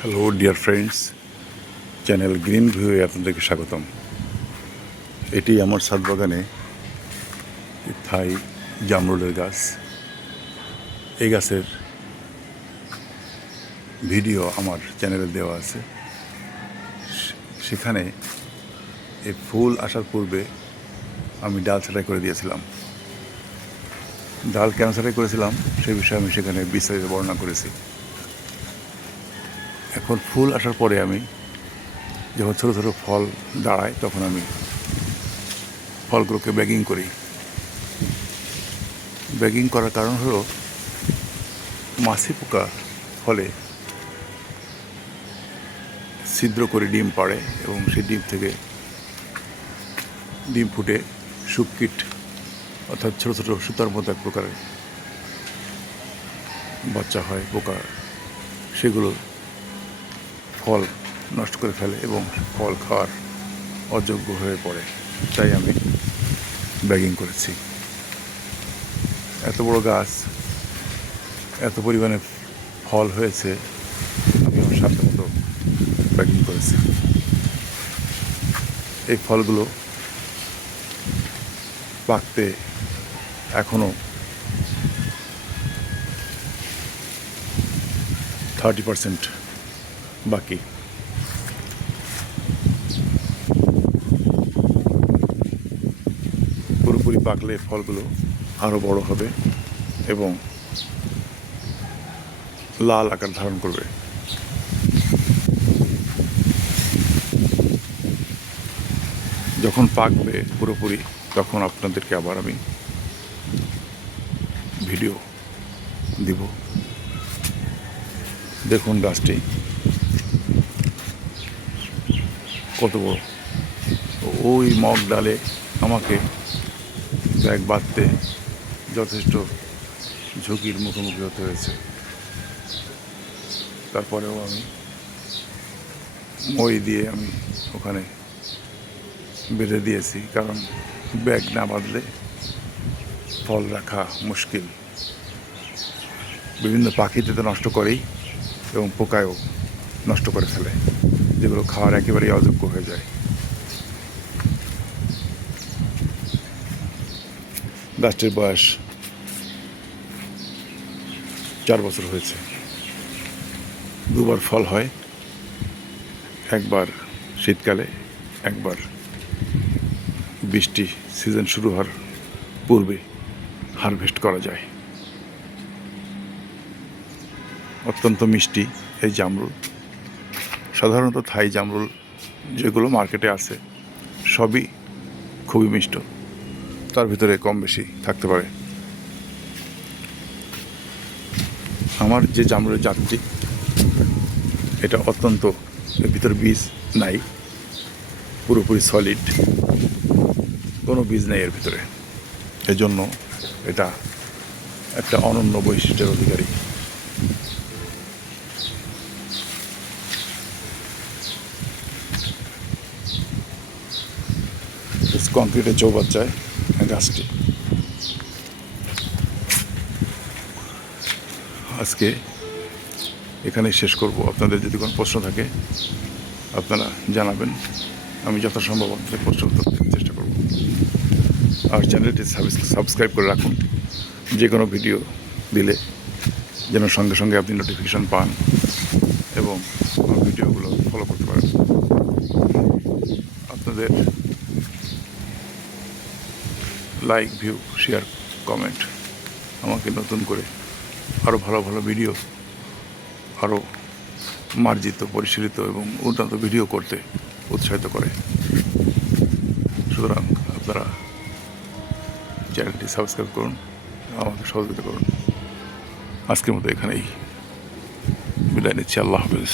Hello dear friends, channel green ভিউয়ে আপনাদেরকে স্বাগতম। এটি আমার ছাদ বাগানে থাই জামরুলের গাছ। এই গাছের ভিডিও আমার চ্যানেলে দেওয়া আছে। সেখানে এই ফুল আসার পূর্বে আমি ডাল ছাঁটাই করে দিয়েছিলাম। ডাল কেন ছাঁটাই করেছিলাম সে বিষয়ে আমি সেখানে বিস্তারিত বর্ণনা করেছি। এখন ফুল আসার পরে আমি যখন ছোটো ছোটো ফল দাঁড়ায় তখন আমি ফলগুলোকে ব্যাগিং করি। ব্যাগিং করার কারণ হলো মাছি পোকা ফলে ছিদ্র করে ডিম পাড়ে এবং সেই ডিম থেকে ডিম ফুটে শুককিট অর্থাৎ ছোটো ছোটো সুতার মতো এক প্রকারের বাচ্চা হয় পোকা, সেগুলো ফল নষ্ট করে ফেলে এবং ফল খাওয়ার অযোগ্য হয়ে পড়ে। তাই আমি ব্যাগিং করেছি। এত বড় গাছ, এত পরিমাণে ফল হয়েছে, আমি আমার সাধ্য মতো ব্যাগিং করেছি। এই ফলগুলো পাকতে এখনও 30% বাকি। পুরোপুরি পাকলে ফলগুলো আরও বড় হবে এবং লাল আকার ধারণ করবে। যখন পাকবে পুরোপুরি তখন আপনাদেরকে আবার আমি ভিডিও দিব। দেখুন গাছটি কত বড়। ওই মগ ডালে আমাকে ব্যাগ বাঁধতে যথেষ্ট ঝুঁকির মুখোমুখি হতে হয়েছে। তারপরেও আমি মই দিয়ে আমি ওখানে বেঁধে দিয়েছি, কারণ ব্যাগ না বাঁধলে ফল রাখা মুশকিল। বিভিন্ন পাখিতে তো নষ্ট করেই এবং পোকায়ও নষ্ট করে ফেলে, যেগুলো খাওয়ার একেবারেই অযোগ্য হয়ে যায়। গাছটির বয়স 4 বছর হয়েছে। দুবার ফল হয়, একবার শীতকালে, একবার বৃষ্টি সিজন শুরু হওয়ার পূর্বে হারভেস্ট করা যায়। অত্যন্ত মিষ্টি এই জামরুল। সাধারণত থাই জামরুল যেগুলো মার্কেটে আছে সবই খুবই মিষ্ট, তার ভিতরে কম বেশি থাকতে পারে। আমার যে জামরুলের জাতটি, এটা অত্যন্ত, এর ভিতরে বীজ নাই, পুরোপুরি সলিড, কোনো বীজ নেই এর ভিতরে। এজন্য এটা একটা অনন্য বৈশিষ্ট্যের অধিকারী। কংক্রিটের চৌবাচ্চায় গাছটি। আজকে এখানে শেষ করব। আপনাদের যদি কোনো প্রশ্ন থাকে আপনারা জানাবেন, আমি যথাসম্ভব আপনাদের প্রশ্ন উত্তর দেওয়ার চেষ্টা করব। আর চ্যানেলটি সাবস্ক্রাইব করে রাখুন, যে কোনো ভিডিও দিলে যেন সঙ্গে সঙ্গে আপনি নোটিফিকেশন পান এবং আমার ভিডিওগুলো ফলো করতে পারেন। আপনাদের লাইক, ভিউ, শেয়ার, কমেন্ট আমাকে নতুন করে আরও ভালো ভালো ভিডিও, আরও মার্জিত, পরিশীলিত এবং উন্নত ভিডিও করতে উৎসাহিত করে। সুতরাং আপনারা চ্যানেলটি সাবস্ক্রাইব করুন, আমাকে সহযোগিতা করুন। আজকের মতো এখানেই বিদায় নিচ্ছি। আল্লাহ হাফেজ।